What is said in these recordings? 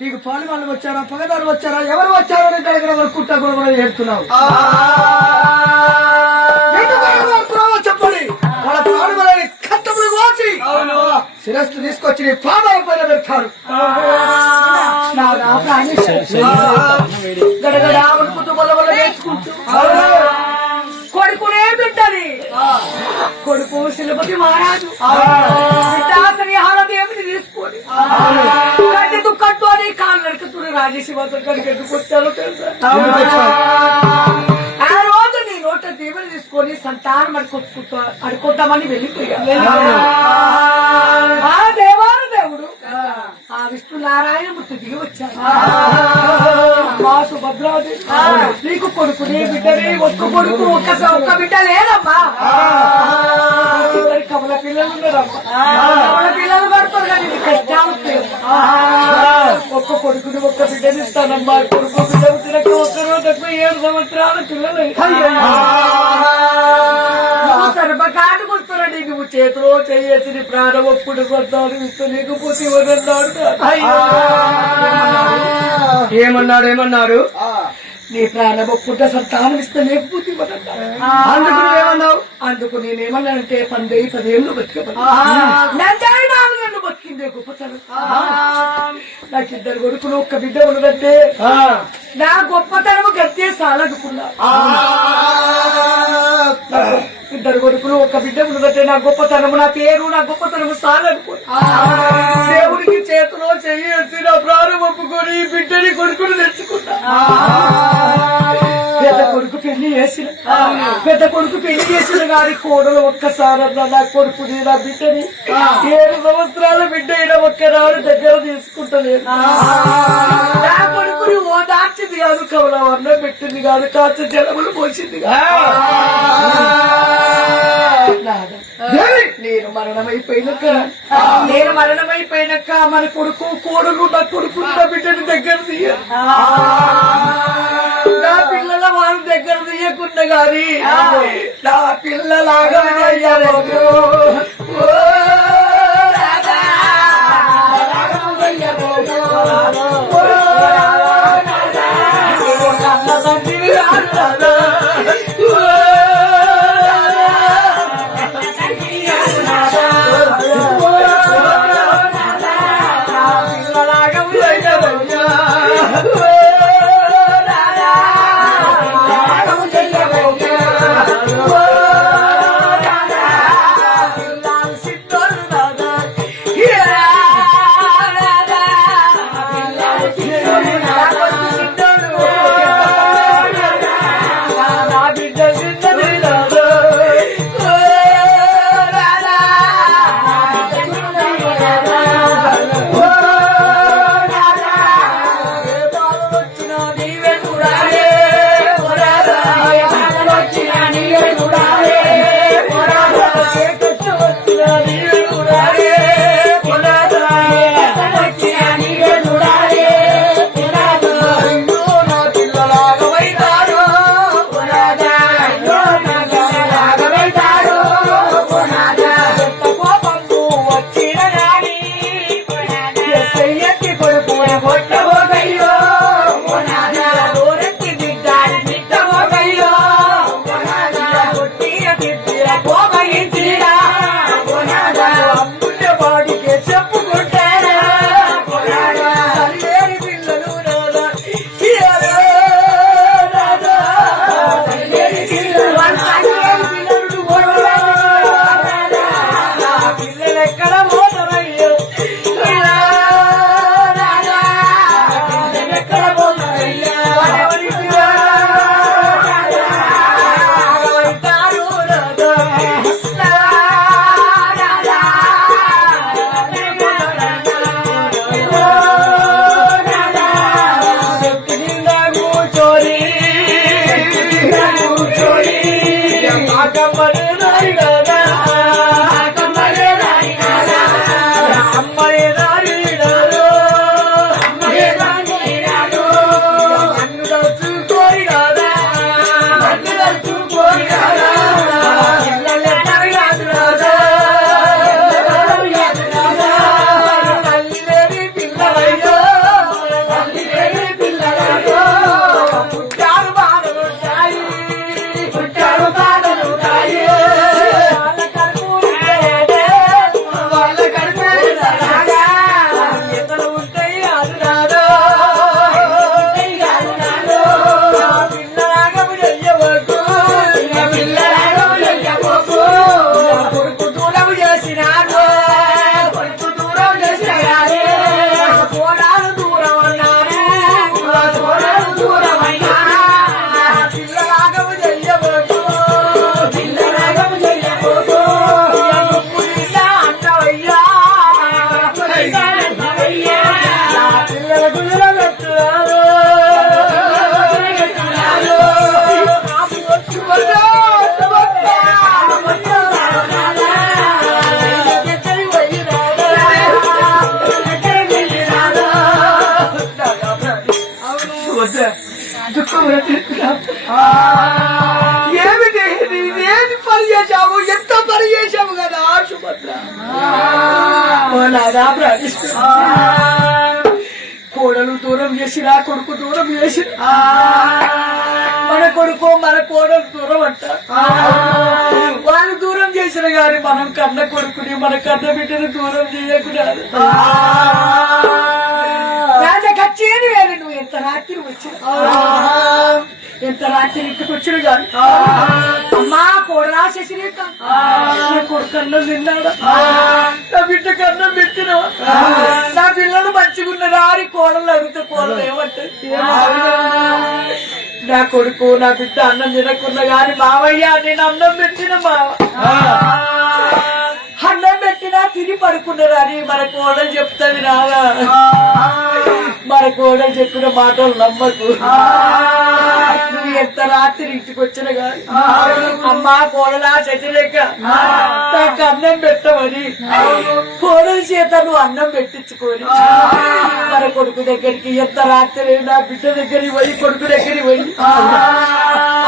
నీకు పాలు వాళ్ళు వచ్చారా పగదారు వచ్చారా ఎవరు వచ్చారో దగ్గర వరకుంటా కూడా ఏడుతున్నావు చెప్పండి వాళ్ళ పాడుమలని కట్టములు వాచి శిరస్సు తీసుకొచ్చి నీ పాదాల పైన పెడతారు గడగడ వణుకుతూ వల్ల వల్ల నేర్చుకుంటూ కొడుకునే బిడ్డని కొడుకు శిలపతి మహారాజు బిడ్డాసని హారదేవిని తీసుకొని కట్టెతు కట్టు అని కాళ్ళు నడుకుతున్న రాజేశివాసం కడికి ఎందుకు వచ్చాలో తెలుసా ఆ రోజు నీ నోట దేవుని తీసుకొని సంతానం అడుకుంటామని వెళ్ళిపోయా ఆ దేవాల దేవుడు ఆ విష్ణు నారాయణమూర్తి దిగి వచ్చాడు మా సుభద్రాది నీకు కొడుకుని బిడ్డని ఒక్క కొడుకు ఒక్క బిడ్డ లేదమ్మా కమల పిల్లలు ఉన్నారమ్మా కమల పిల్లలు పడుతారు కానీ కష్టాలు ఒక్క కొడుకుని ఒక్క బిడ్డని ఇస్తానమ్మా కొడుకు బిడ్డ తినక ఒక్క రోజు 7 సంవత్సరాల పిల్లలు సర్వకాటుకొస్తున్నాడు నువ్వు చేతిలో చేయొచ్చి నీ ప్రాణం ఒప్పుడు కొడతాడు ఇస్తూ నీకు పూసి వదన్నాడు ఏమన్నాడు నీ ప్రాణం ఒప్పుంటే సంతానం ఇస్తే నీకు పూసి వదన్నాడు అందుకు నువ్వేమన్నావు అందుకు నేనేమన్నానంటే 10 ఏళ్ళు బతికబడి నన్ను బతికిందే గొప్పతనం నాకు 2 కొడుకులు ఒక్క బిడ్డ ఉన్నదంటే నా గొప్పతనము గట్టే సాలనుకున్నా 2 కొడుకులు ఒక్క బిడ్డ ఉన్నదంటే నా గొప్పతనము నా పేరు నా గొప్పతనము సాలనుకున్నా దేవుడికి చేతిలో చెయ్యేసి నా ప్రాణం ఒప్పుకొని బిడ్డని కొడుకును తెచ్చుకున్నా పెద్ద కొడుకు పెళ్లి చేసిన గారి కోడలు ఒక్కసారన్నా నా కొడుకుని నా బిడ్డని 7 సంవత్సరాల బిడ్డ అయినా ఒక్కనాడు దగ్గర తీసుకుంటలేదు నా కొడుకుని ఓదార్చింది కాదు కమలం అన్నం పెట్టింది కాదు కాచ జలములు పోసింది నేను మరణమైపోయినాక మన కొడుకు కోడలు నా కొడుకు నా బిడ్డని దగ్గర తీయ నా పిల్లల వారి దగ్గర తీయకుండా గాని నా పిల్లలాగా సిద్ధ ఏమిటి ఏది పని చేశావు, ఎంత పని చేశావు కదా సుభద్ర. కోడలు దూరం చేసినా కొడుకు దూరం చేసిన మన కొడుకు మన కోడలు దూరం అంట. వాళ్ళు దూరం చేసిన గాని మనం కన్న కొడుకుని మన కన్న బిడ్డని దూరం చేయకూడదు. రాజకచ్చేది వేరు. నువ్వు ఎంత రాత్రి వచ్చిన ఎంత రాత్రి ఇంటికి వచ్చిన గాని అమ్మా కోడలా శశిరేఖ కొడుకు అన్నం తిన్నాడా, నా బిడ్డ కన్నం పెట్టినా, నా పిల్లలు మంచిగున్నదా అని కోడలు అడిగితే కోడలు ఏమంటుంది, నా కొడుకు నా బిడ్డ అన్నం తినకున్నా గాని మావయ్య నేను అన్నం పెట్టిన మావ అన్నం పెట్టినా తిని పడుకున్నారా అని మన కోడలు చెప్తాది రాగా. మన కోడలు చెప్పిన మాటలు నమ్మకు. నువ్వు ఎంత రాత్రి ఇంటికి వచ్చిన గాని అమ్మా కోడలా శశిరేఖ నాకు అన్నం పెట్టమని కోడలి చేత నువ్వు అన్నం పెట్టించుకొని మన కొడుకు దగ్గరికి ఎంత రాత్రి నా బిడ్డ దగ్గరికి పోయి కొడుకు దగ్గరికి పోయి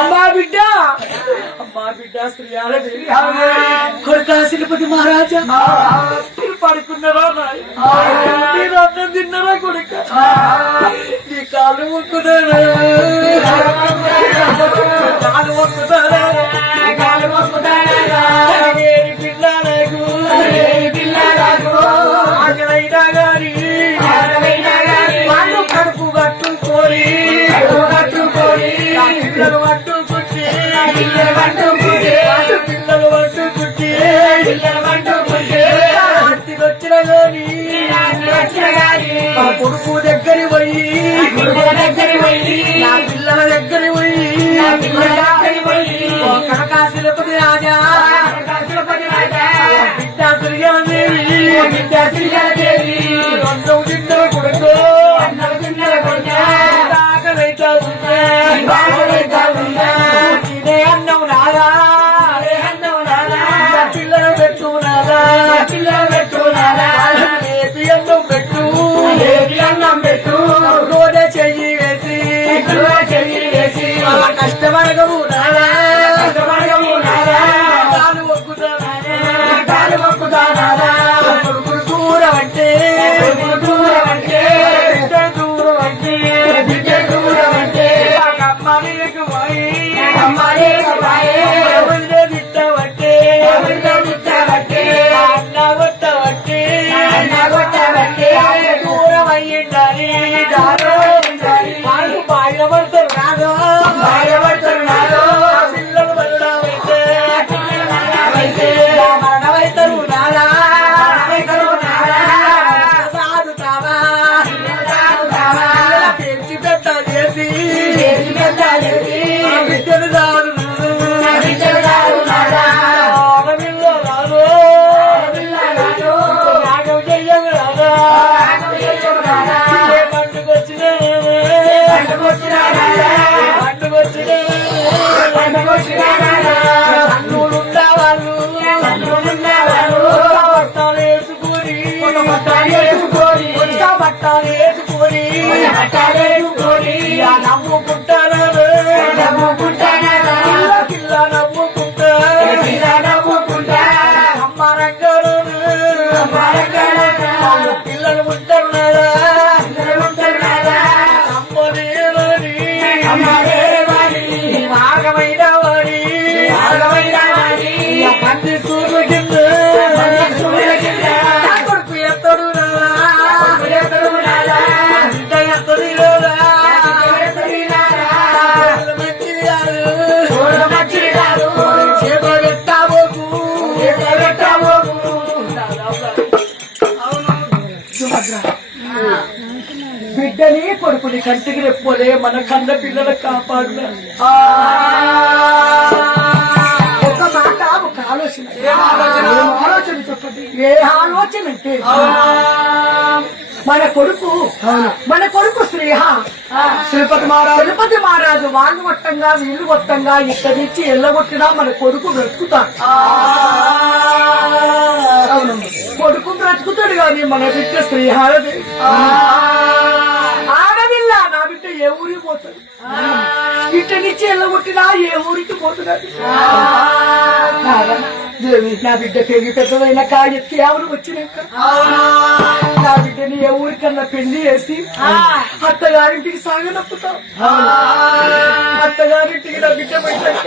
అమ్మా బిడ్డ శ్రీయాలదేవి కొడుక శిల్పతి మహారాజా మీరు పడుకున్నారా నేను అన్నం తిన్నారా కొడుక నీ కాలు మొక్కుతారా కాలు మొక్కుతారా పిల్లలకు ఆకలైనా గాని వాళ్ళు కడుపు పట్టుకొని పిల్లలు పట్టుకుంటే పిల్లలు పట్టుకుంటే వచ్చిన గాని మన కొడుకు దగ్గర పోయి నా పిల్లల దగ్గర పోయి కనకాశిలపతి రాజా బిడ్డ శ్రీయాదేవి అన్నం తిన్న కొడుకు ఆకలైతా తినే అన్నం నాదా పిల్లలు పెట్టుకున్నారా ఏపీ అన్నం పెట్టు రోజే చెయ్యి వేసి కష్టమరగము నాదా కాలు మొక్కుతానా కొడుకులు దూరం అంటే దూరం అంటే అమ్మ తిట్టబట్టే అన్న కొట్టబట్టే దూరం అయ్యిండాలి వాళ్ళు బాయపడతారు నాదో పిల్లలు మరణమైతారు నాదా సాధుతావా పెంచి పెద్ద చేసి బిడ్డను సాధు బట్టాలేసుకొని నమ్ముకుంటారా పిల్ల నమ్ముకుంటా అమ్మారంగారు పిల్లలు ఉంటున్నారా అమ్మని భాగమైన వాడి పంది సూర్యుల కింద కొడుకు ఎత్తడు బిడ్డని కొడుకుని కంటికి రెప్పోలే మన కన్న పిల్లలకు కాపాడు. ఒక మాట ఒక ఆలోచన చెప్పండి. ఏ ఆలోచన అంటే మన కొడుకు శ్రీపతి మహారాజు వాళ్ళు కొట్టంగా వీళ్ళు కొట్టంగా ఇక్కడి నుంచి ఎల్లగొట్టినా మన కొడుకు బ్రతుకుతాడు. కొడుకు బ్రతుకుతాడు కానీ మన బిడ్డ శ్రీహారది ఆడవిల్ల. నా బిడ్డ ఏ ఊరికి పోతుంది? ఇక్కడి నుంచి ఎల్లగొట్టినా ఏ ఊరికి పోతున్నది? నా బిడ్డ పెరిగి పెద్దదైనాక ఎత్తి ఎవరు వచ్చినాక నా బిడ్డని ఏ ఊరికన్నా పెళ్లి చేసి అత్తగారింటికి సాగనప్పుతాం. అత్తగారింటికి నా బిడ్డ పోయినాక